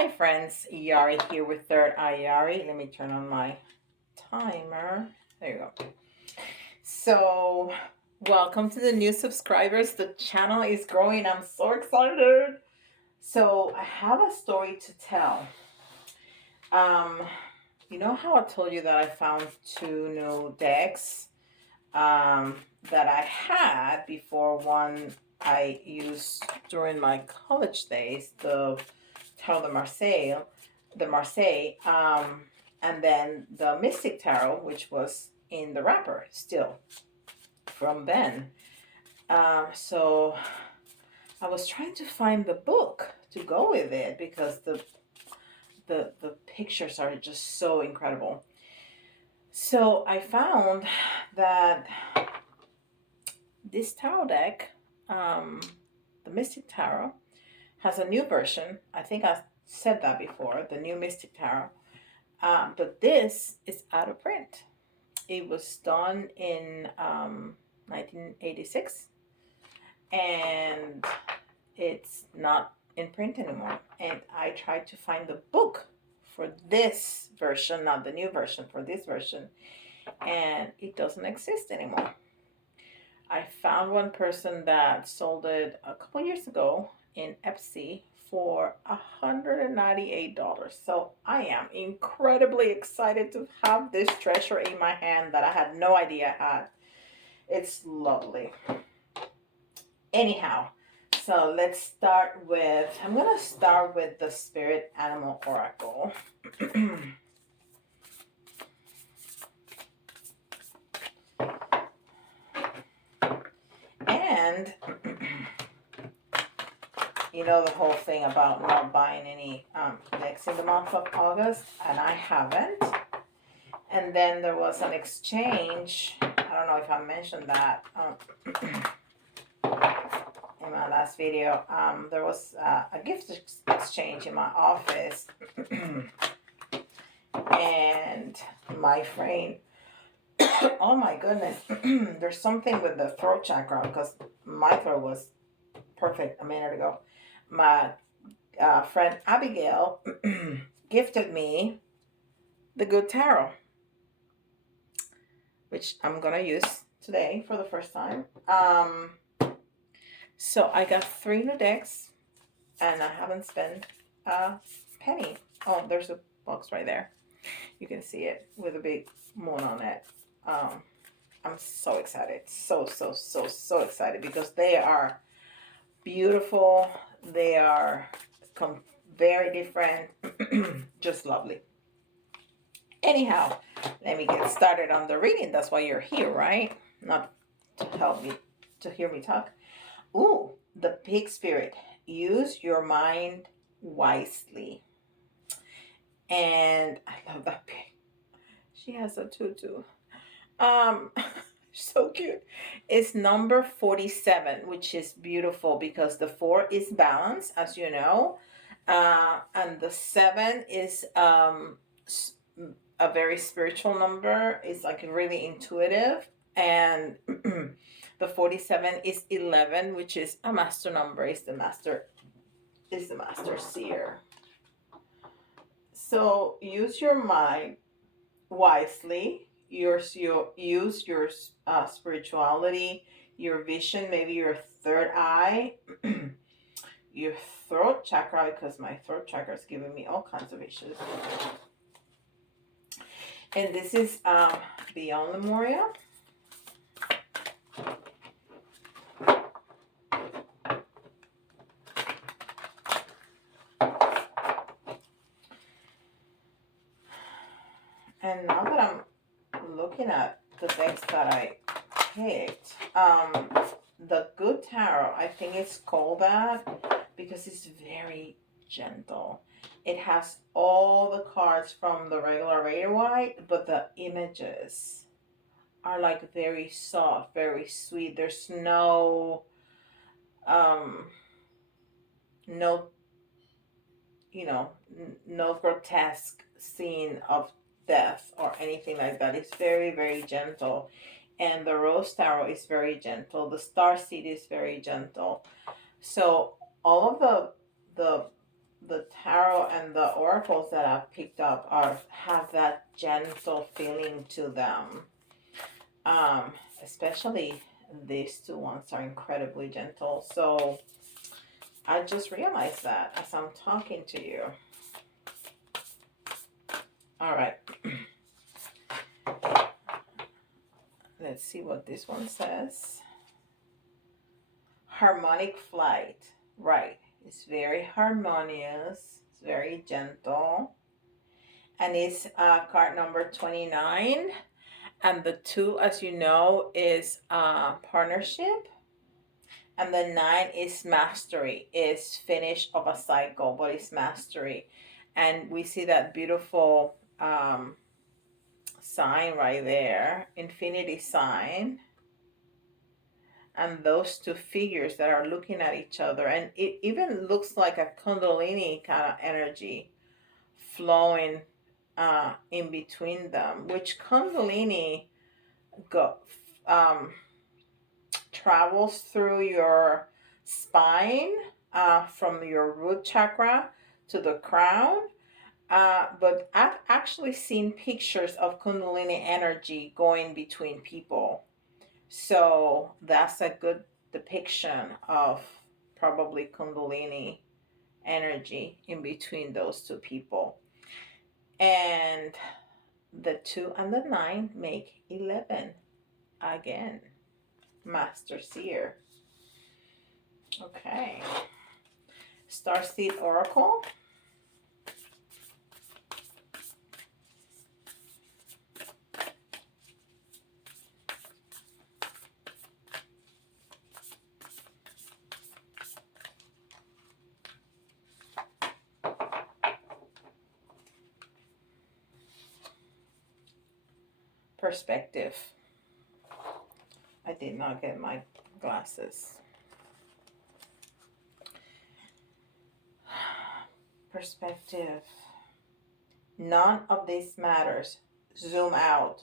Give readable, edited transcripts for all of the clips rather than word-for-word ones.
Hi friends, Yari here with Third Eye Yari. Let me turn on my timer. There you go. So, welcome to the new subscribers. The channel is growing. I'm so excited. So, I have a story to tell. You know how I told you that I found two new decks that I had before. One I used during my college days, the Tarot de Marseille, and then the Mystic Tarot, which was in the wrapper still from Ben. So I was trying to find the book to go with it because the pictures are just so incredible. So I found that this tarot deck, the Mystic Tarot, has a new version. I think I said that before, the new Mystic Tarot. But this is out of print. It was done in 1986, and it's not in print anymore. And I tried to find the book for this version, not the new version, for this version, and it doesn't exist anymore. I found one person that sold it a couple years ago in Etsy for $198. So I am incredibly excited to have this treasure in my hand that I had no idea I had. It's lovely. Anyhow, so let's start with, I'm going to start with the Spirit Animal Oracle. And you know the whole thing about not buying any decks in the month of August, and I haven't. And then there was an exchange. I don't know if I mentioned that in my last video. There was a gift exchange in my office, and my friend, oh my goodness, there's something with the throat chakra because my throat was perfect a minute ago. My friend Abigail gifted me the Good Tarot, which I'm gonna use today for the first time. So I got 3 new decks, and I haven't spent a penny. Oh, there's a box right there. You can see it with a big moon on it. I'm so excited, so excited because they are beautiful. They are very different. Just lovely. Anyhow, let me get started on the reading. That's why you're here, right? Not to help me, to hear me talk. Ooh, the pig spirit. Use your mind wisely. And I love that pig. She has a tutu. So cute. It's number 47, which is beautiful because the 4 is balance, as you know, and the 7 is a very spiritual number. It's like really intuitive, and the 47 is 11, which is a master number. Is the master seer. So use your mind wisely. Use your spirituality, your vision, maybe your third eye, your throat chakra, because my throat chakra is giving me all kinds of issues. And this is Beyond Lemuria. And now that I'm looking at the decks that I picked, the Good Tarot, I think it's called that because it's very gentle. It has all the cards from the regular Raider White, but the images are like very soft, very sweet. There's no no grotesque scene of death or anything like that. It's very gentle. And the Rose Tarot is very gentle. The Starseed is very gentle. So all of the the tarot and the oracles that I've picked up have that gentle feeling to them. Especially these two ones are incredibly gentle. So I just realized that as I'm talking to you. All right. Let's see what this one says. Harmonic flight. Right. It's very harmonious. It's very gentle. And it's card number 29. And the 2, as you know, is partnership. And the 9 is mastery. It's finish of a cycle, but it's mastery. And we see that beautiful sign right there, infinity sign. And those two figures that are looking at each other. And it even looks like a Kundalini kind of energy flowing in between them, which Kundalini travels through your spine from your root chakra to the crown. But I've actually seen pictures of Kundalini energy going between people. So that's a good depiction of probably Kundalini energy in between those two people. And the 2 and the 9 make 11. Again, Master Seer. Okay. Starseed Oracle. Perspective. I did not get my glasses. Perspective. None of this matters. Zoom out.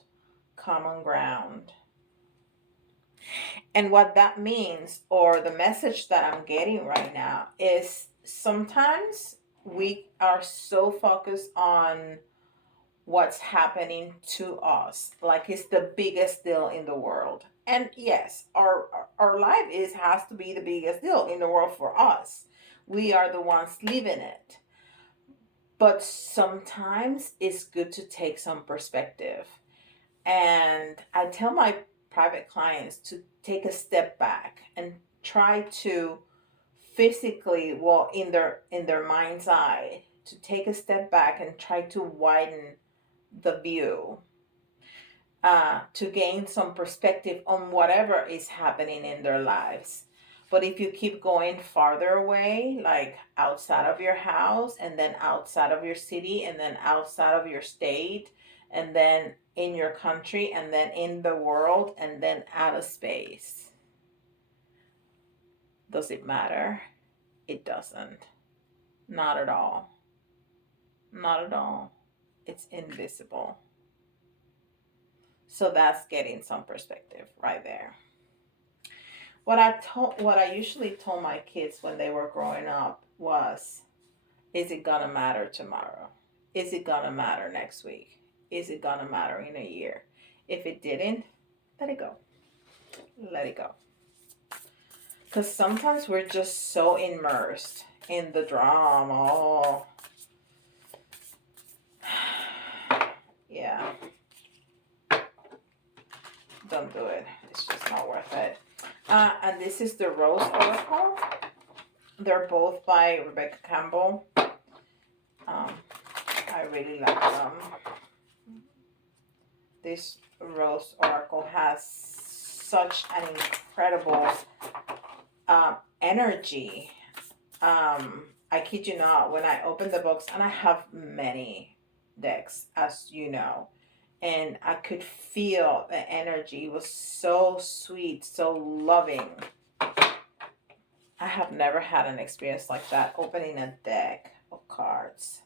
Common ground. And what that means, or the message that I'm getting right now, is sometimes we are so focused on what's happening to us, like it's the biggest deal in the world. And yes, our life has to be the biggest deal in the world for us. We are the ones living it. But sometimes it's good to take some perspective. And I tell my private clients to take a step back and try to physically, well, in their mind's eye, to take a step back and try to widen the view, to gain some perspective on whatever is happening in their lives. But if you keep going farther away, like outside of your house, and then outside of your city, and then outside of your state, and then in your country, and then in the world, and then out of space, does it matter? It doesn't. Not at all. Not at all. It's invisible. So that's getting some perspective right there. What I usually told my kids when they were growing up was, is it gonna matter tomorrow? Is it gonna matter next week? Is it gonna matter in a year? If it didn't, let it go. Let it go. Because sometimes we're just so immersed in the drama. Oh. Yeah. Don't do it. It's just not worth it. And this is the Rose Oracle. They're both by Rebecca Campbell. I really like them. This Rose Oracle has such an incredible energy. I kid you not, when I opened the books, and I have many decks, as you know, and I could feel the energy. It was so sweet, so loving. I have never had an experience like that, opening a deck of cards.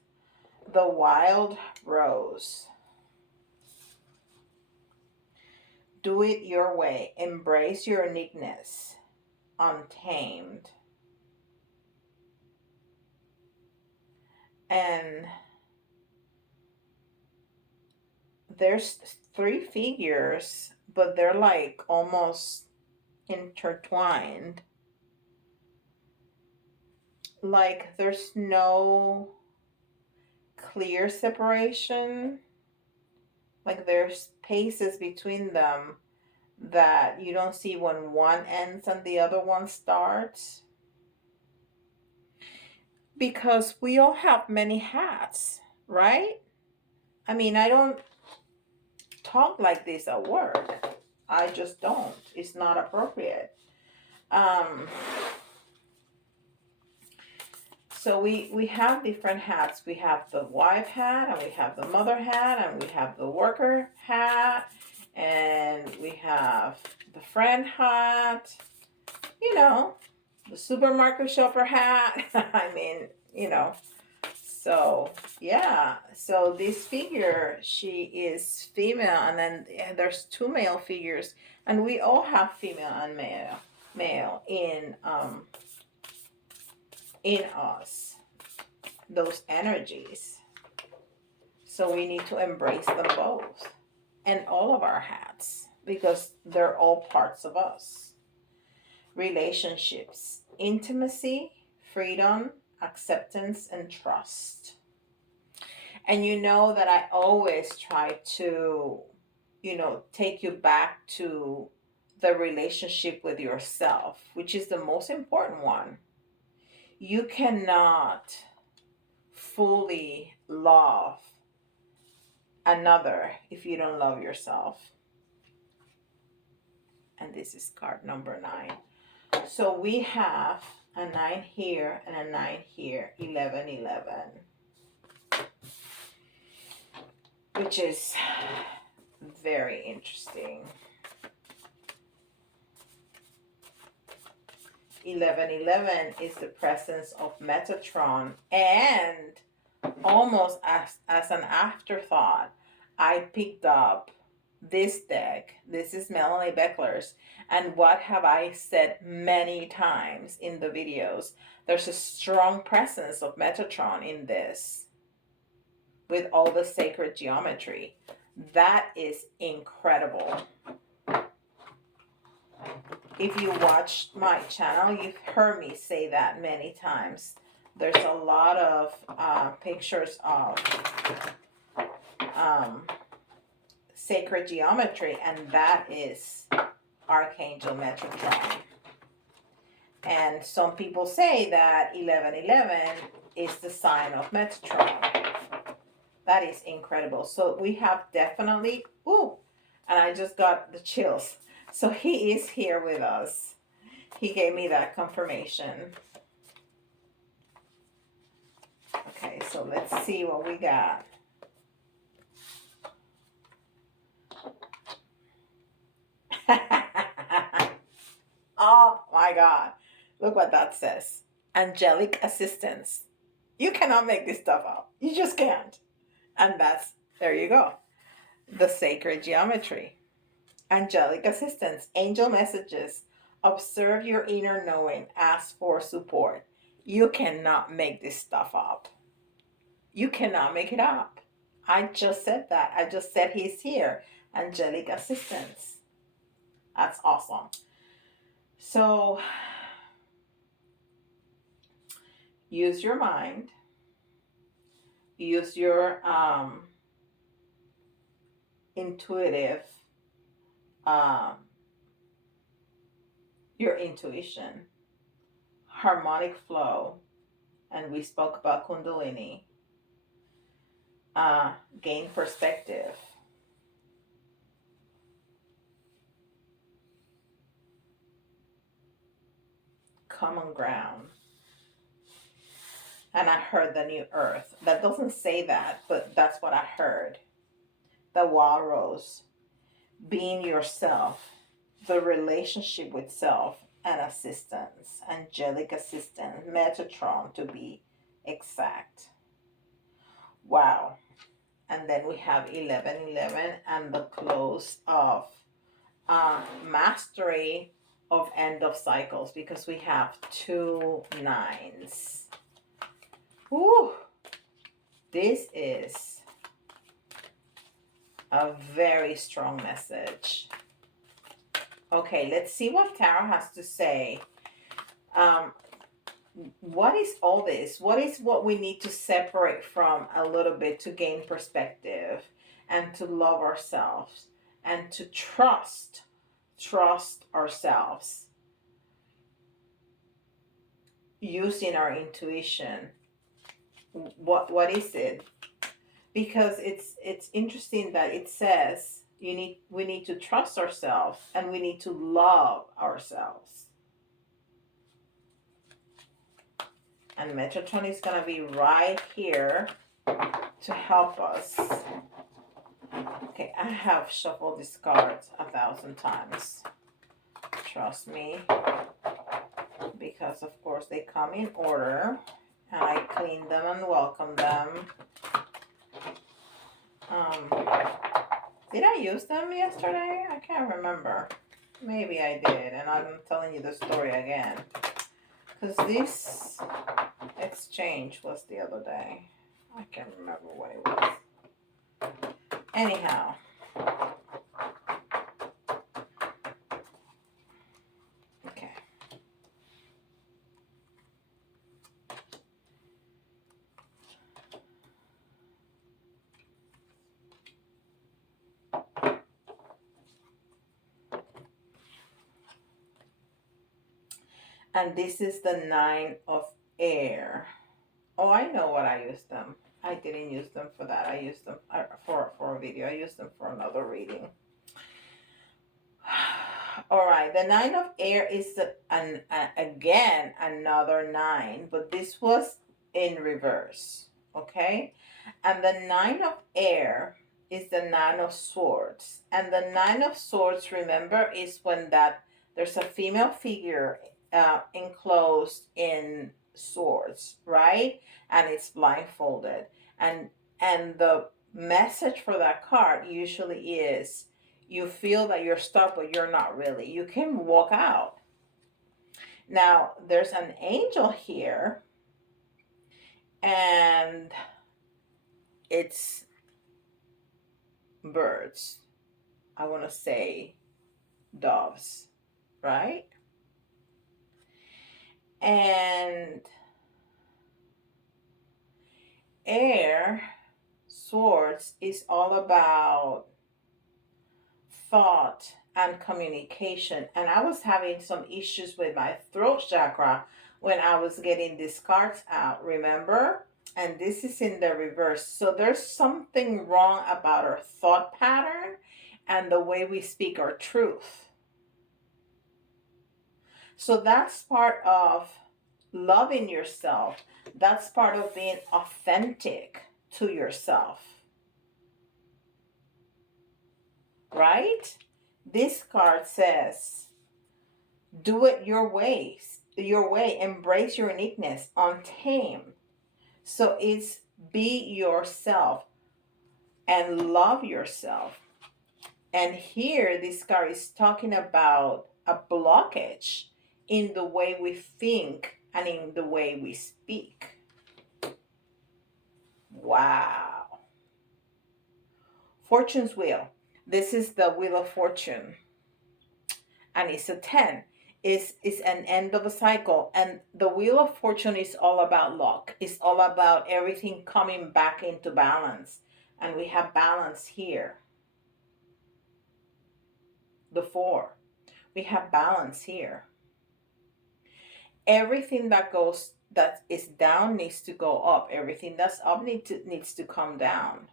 The Wild Rose. Do it your way. Embrace your uniqueness. Untamed. And there's 3 figures, but they're like almost intertwined. Like there's no clear separation. Like there's spaces between them that you don't see when one ends and the other one starts. Because we all have many hats, right? I mean, I don't talk like this at work. I just don't. It's not appropriate. So we have different hats. We have the wife hat, and we have the mother hat, and we have the worker hat, and we have the friend hat, you know, the supermarket shopper hat. I mean, you know. So yeah, so this figure, she is female, and then there's 2 male figures, and we all have female and male in us, those energies. So we need to embrace them both, and all of our hats, because they're all parts of us. Relationships, intimacy, freedom, acceptance, and trust. And you know that I always try to, take you back to the relationship with yourself, which is the most important one. You cannot fully love another if you don't love yourself. And this is card number 9. So we have a 9 here and a 9 here, 11, 11. Which is very interesting. 1111 is the presence of Metatron, and almost as an afterthought, I picked up this deck. This is Melanie Becker's, and what have I said many times in the videos? There's a strong presence of Metatron in this, with all the sacred geometry. That is incredible. If you watched my channel, you've heard me say that many times. There's a lot of pictures of sacred geometry, and that is Arcangel Metatron. And some people say that 1111 is the sign of Metatron. That is incredible. So we have definitely, and I just got the chills. So he is here with us. He gave me that confirmation. Okay, so let's see what we got. Oh my God. Look what that says. Angelic assistance. You cannot make this stuff up. You just can't. And there you go. The sacred geometry. Angelic assistance, angel messages. Observe your inner knowing. Ask for support. You cannot make this stuff up. You cannot make it up. I just said that. I just said he's here. Angelic assistance. That's awesome. So, use your mind. Use your intuitive, your intuition, harmonic flow, and we spoke about Kundalini. Gain perspective. Common ground. And I heard the new earth. That doesn't say that, but that's what I heard. The walrus, being yourself, the relationship with self, and assistance, angelic assistance, Metatron to be exact. Wow. And then we have 1111 and the close of mastery of end of cycles, because we have 2 9s. Woo! This is a very strong message. Okay, let's see what Tarot has to say. What is all this? What is what we need to separate from a little bit to gain perspective and to love ourselves and to trust ourselves using our intuition? What is it? Because it's interesting that it says we need to trust ourselves and we need to love ourselves. And Metatron is going to be right here to help us. Okay, I have shuffled these cards 1,000 times. Trust me. Because, of course, they come in order. And I clean them and welcome them. Did I use them yesterday? I can't remember. Maybe I did. And I'm telling you the story again. Because this exchange was the other day. I can't remember what it was. Anyhow. Okay. And this is the 9 of air. Oh, I know what I used them. I didn't use them for that. I used them for a video. I used them for another reading. All right. The 9 of air is again another 9. But this was in reverse. Okay. And the 9 of air is the 9 of swords. And the 9 of swords, remember, is when there's a female figure enclosed in swords, right? And it's blindfolded. And the message for that card usually is you feel that you're stuck, but you're not really. You can walk out. Now, there's an angel here, and it's birds. I want to say doves, right? And air, swords, is all about thought and communication. And I was having some issues with my throat chakra when I was getting these cards out, remember? And this is in the reverse. So there's something wrong about our thought pattern and the way we speak our truth. So that's part of loving yourself. That's part of being authentic to yourself. Right? This card says, do it your way, embrace your uniqueness, untame. So it's be yourself and love yourself. And here this card is talking about a blockage in the way we think and in the way we speak. Wow. Fortune's Wheel. This is the Wheel of Fortune. And it's a 10. It's an end of a cycle. And the Wheel of Fortune is all about luck. It's all about everything coming back into balance. And we have balance here. The 4. We have balance here. Everything that is down needs to go up. Everything that's up needs to come down.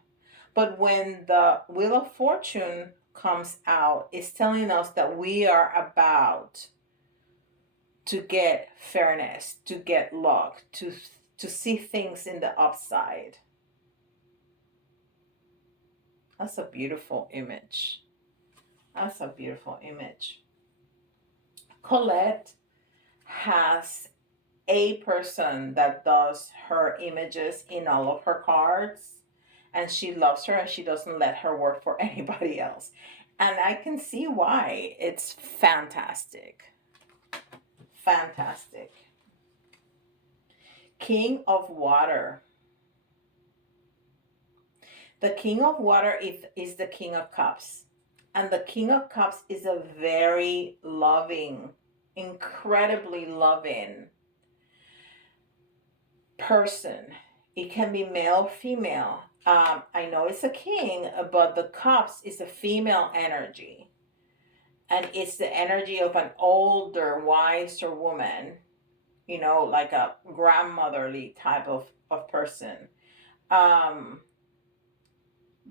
But when the Wheel of Fortune comes out, it's telling us that we are about to get fairness, to get luck, to see things in the upside. That's a beautiful image. That's a beautiful image. Colette has a person that does her images in all of her cards. And she loves her and she doesn't let her work for anybody else. And I can see why. It's fantastic. Fantastic. King of Water. The King of Water is the King of Cups. And the King of Cups is a very loving, incredibly loving person. It can be male, female. I know it's a king, but the cups is a female energy. And it's the energy of an older, wiser woman, like a grandmotherly type of person.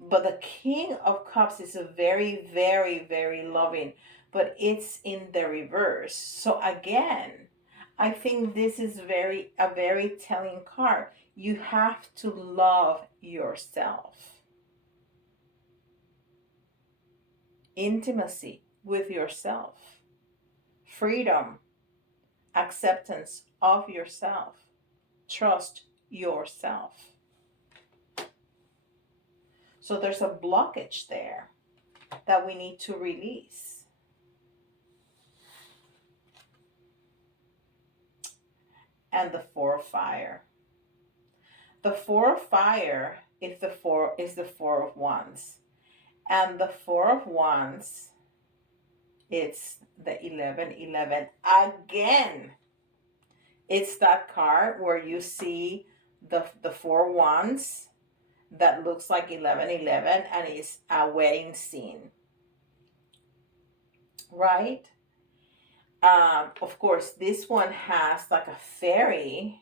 But the King of Cups is a very, very, very loving, but it's in the reverse. So again, I think this is a very telling card. You have to love yourself. Intimacy with yourself. Freedom. Acceptance of yourself. Trust yourself. So there's a blockage there that we need to release. And the Four of Fire. The Four of Fire is the Four of Wands. And the Four of Wands, it's the 1111. Again, it's that card where you see the Four Wands that looks like 1111 and is a wedding scene. Right? Of course, this one has like a fairy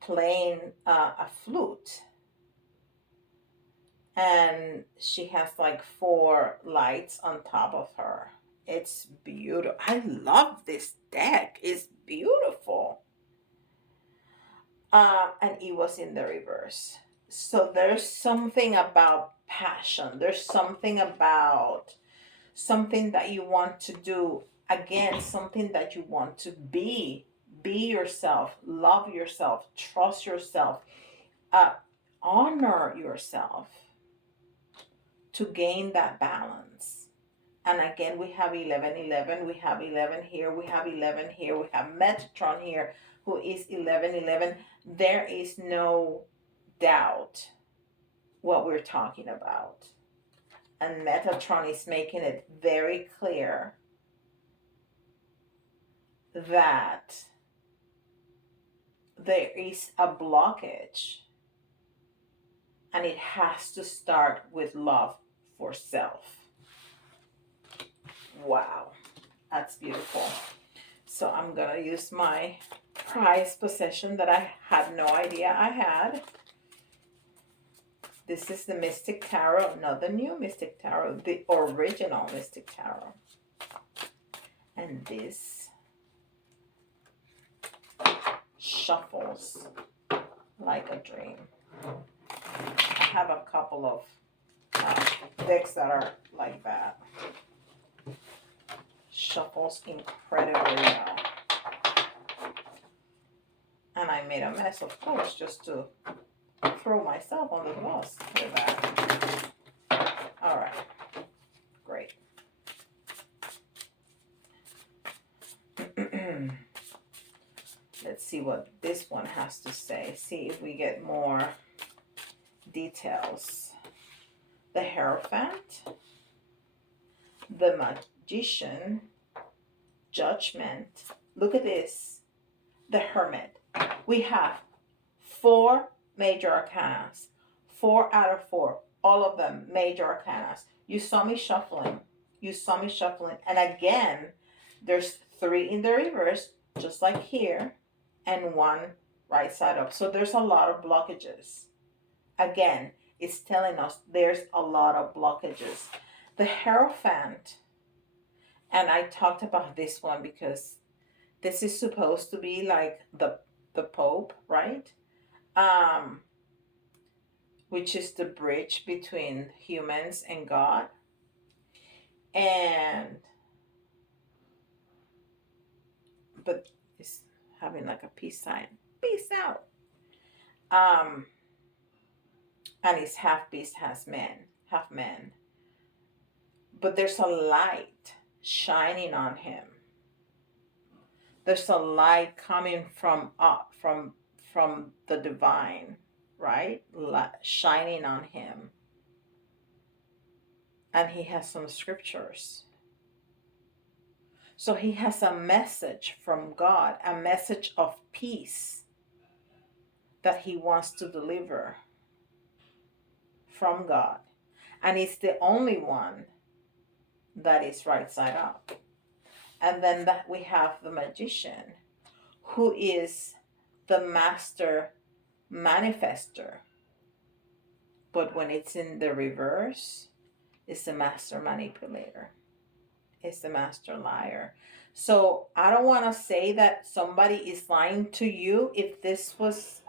playing a flute. And she has like 4 lights on top of her. It's beautiful. I love this deck. It's beautiful. And it was in the reverse. So there's something about passion. There's something about something that you want to do. Again, something that you want to be. Be yourself. Love yourself. Trust yourself. Honor yourself. To gain that balance. And again, we have 1111. We have 11 here. We have 11 here. We have Metatron here, who is 1111. There is no doubt what we're talking about. And Metatron is making it very clear that there is a blockage. And it has to start with love for self. Wow, that's beautiful. So I'm gonna use my prized possession that I had no idea I had. This is the Mystic Tarot, not the new Mystic Tarot, the original Mystic Tarot. And this shuffles like a dream. I have a couple of decks that are like that. Shuffles incredibly well. And I made a mess, of course, just to throw myself on the bus with that. All right. Great. Let's see what this one has to say. See if we get more details. The Hierophant, the Magician, Judgment. Look at this. The Hermit. We have 4 major arcanas. 4 out of 4. All of them major arcanas. You saw me shuffling. And again, there's 3 in the reverse, just like here, and 1 right side up. So there's a lot of blockages. Again, it's telling us there's a lot of blockages. The Hierophant, and I talked about this one because this is supposed to be like the Pope, right? Which is the bridge between humans and God. But it's having like a peace sign. Peace out. And he's half beast, half man. But there's a light shining on him. There's a light coming from the divine. right? Shining on him. And he has some scriptures. So he has a message from God, a message of peace that he wants to deliver from God. And it's the only one that is right side up. And then that we have the magician, who is the master manifester. But when it's in the reverse, it's the master manipulator. It's the master liar. So I don't want to say that somebody is lying to you. If this was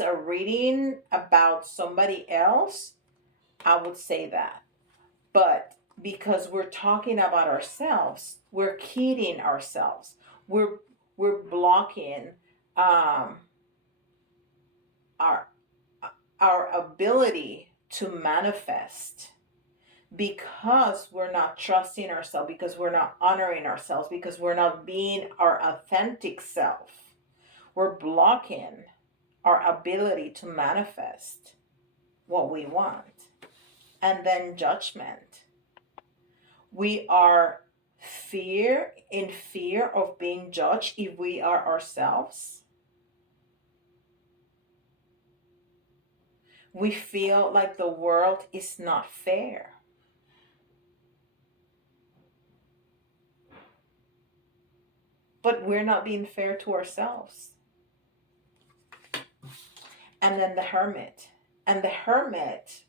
a reading about somebody else, I would say that. But because we're talking about ourselves, we're kidding ourselves. We're blocking our ability to manifest, because we're not trusting ourselves, because we're not honoring ourselves, because we're not being our authentic self. We're blocking our ability to manifest what we want. And then judgment. We are in fear of being judged if we are ourselves. We feel like the world is not fair. But we're not being fair to ourselves. And then the hermit. And the hermit,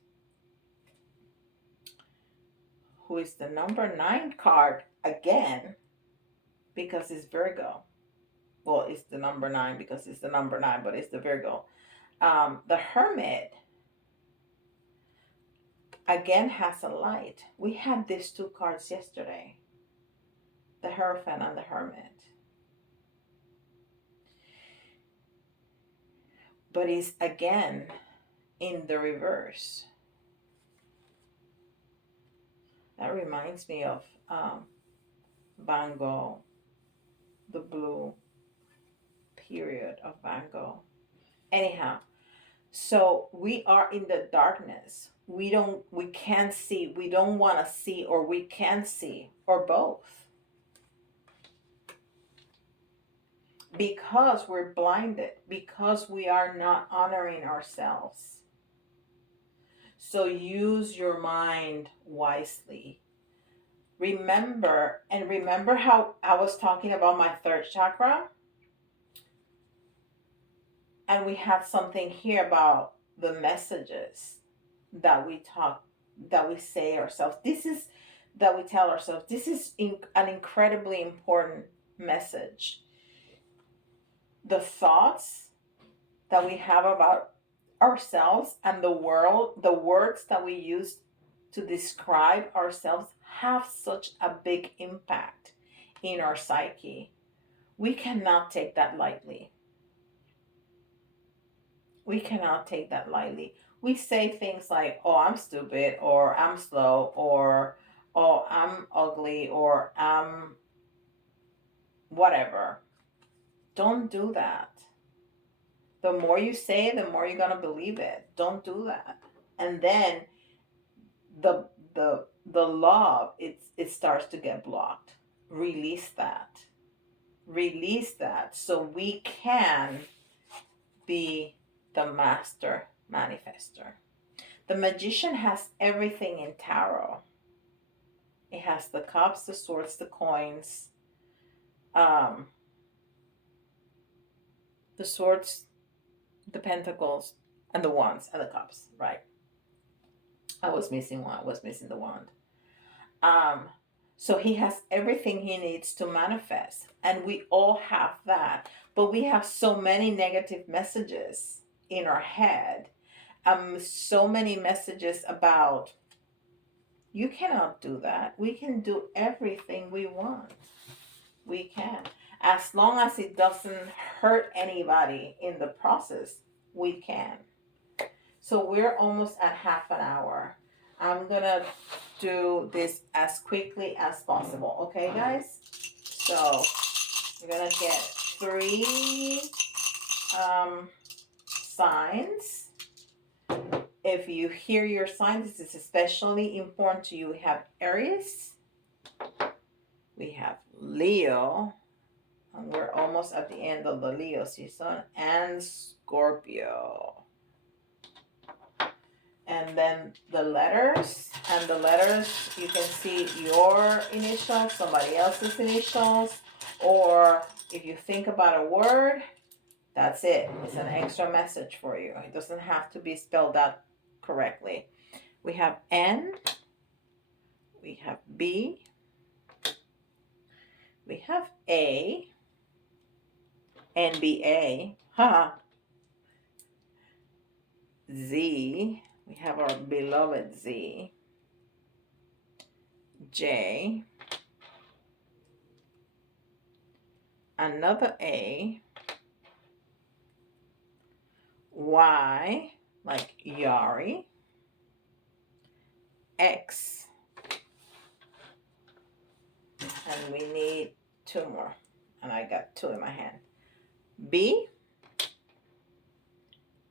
who is the number 9 card again, because it's Virgo. Well, it's the number 9 because it's the number 9, but it's the Virgo. The hermit, again, has a light. We had these 2 cards yesterday. The Hierophant and the Hermit. But it's again in the reverse. That reminds me of Van Gogh, the blue period of Van Gogh. Anyhow, so we are in the darkness. We can't see. We don't want to see, or we can't see, or both. Because we're blinded, because we are not honoring ourselves. So use your mind wisely. Remember how I was talking about my 3rd chakra? And we have something here about the messages that we say ourselves. That we tell ourselves. This is an incredibly important message. The thoughts that we have about ourselves and the world, the words that we use to describe ourselves, have such a big impact in our psyche. We cannot take that lightly. We cannot take that lightly. We say things like, oh, I'm stupid, or I'm slow, or oh, I'm ugly, or I'm whatever. Don't do that. The more you say it, the more you're going to believe it. Don't do that. And then the love, it starts to get blocked. Release that. Release that, so we can be the master manifester. The magician has everything in tarot. It has the cups, the swords, the coins, the swords, the pentacles, and the wands and the cups, right? I was missing one. I was missing the wand. So he has everything he needs to manifest. And we all have that. But we have so many negative messages in our head. So many messages about, you cannot do that. We can do everything we want. We can. As long as it doesn't hurt anybody in the process, we can. So we're almost at half an hour. I'm going to do this as quickly as possible. Okay, guys? So we're going to get 3 signs. If you hear your signs, this is especially important to you. We have Aries, we have Leo, and we're almost at the end of the Leo season, and Scorpio. And then the letters, you can see your initials, somebody else's initials, or if you think about a word, that's it. It's an extra message for you. It doesn't have to be spelled out correctly. We have N, we have B, we have A, NBA, Z, we have our beloved Z, J, another A, Y, like Yari, X, and we need two more, and I got two in my hand, B,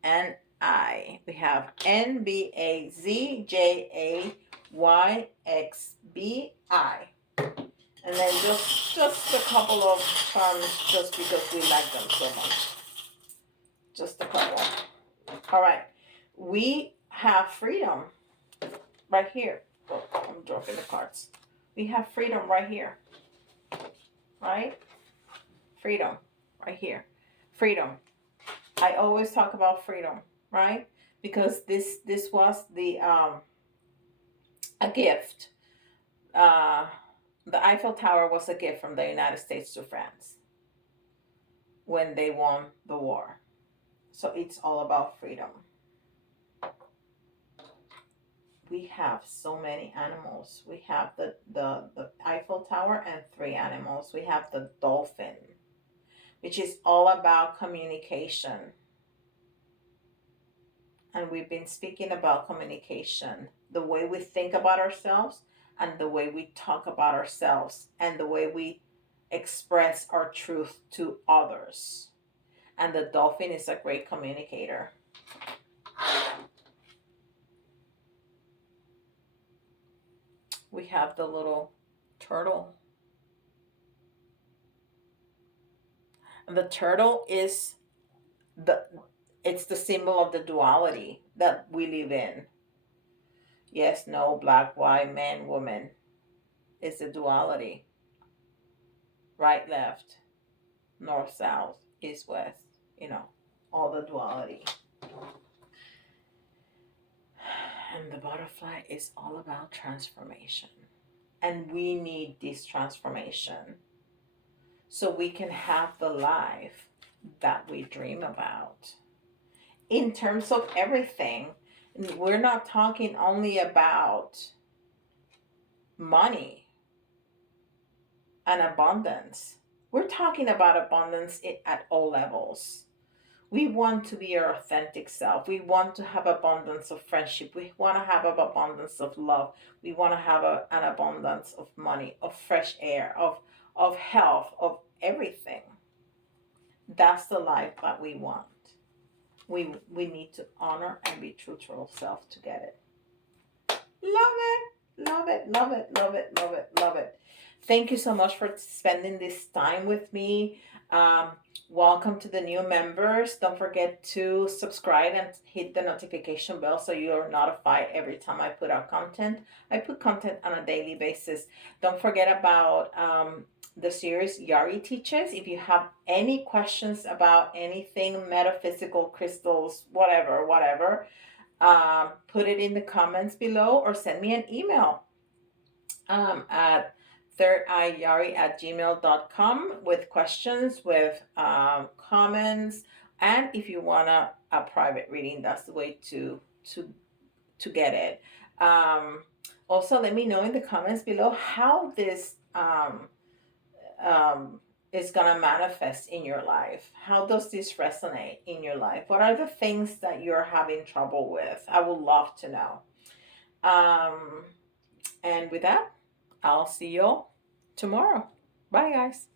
and I. We have N, B, A, Z, J, A, Y, X, B, I. And then just a couple of charms just because we like them so much. Just a couple. All right. We have freedom right here. Oh, I'm dropping the cards. We have freedom right here. Right? Freedom right here. Freedom. I always talk about freedom, right? Because this was the a gift. The Eiffel Tower was a gift from the United States to France when they won the war. So it's all about freedom. We have so many animals. We have the Eiffel Tower and 3 animals. We have the dolphin, which is all about communication. And we've been speaking about communication, the way we think about ourselves and the way we talk about ourselves and the way we express our truth to others. And the dolphin is a great communicator. We have the little turtle. And the turtle is it's the symbol of the duality that we live in. Yes, no, black, white, man, woman. It's the duality. Right, left, north, south, east, west. You know, all the duality. And the butterfly is all about transformation. And we need this transformation so we can have the life that we dream about. In terms of everything, we're not talking only about money and abundance. We're talking about abundance at all levels. We want to be our authentic self. We want to have abundance of friendship. We want to have an abundance of love. We want to have an abundance of money, of fresh air, of health, of everything. That's the life that we want. We need to honor and be true to ourselves to get it. Love it, love it, love it, love it, love it, love it. Thank you so much for spending this time with me. Welcome to the new members. Don't forget to subscribe and hit the notification bell so you're notified every time I put out content. I put content on a daily basis. Don't forget about the series Yari Teaches. If you have any questions about anything metaphysical, crystals, whatever, put it in the comments below or send me an email at thirdeyeyari@gmail.com with questions, with comments, and if you want a private reading, that's the way to get it. Also, let me know in the comments below how this is gonna manifest in your life. How does this resonate in your life? What are the things that you're having trouble with? I would love to know. And with that, I'll see you all tomorrow. Bye, guys.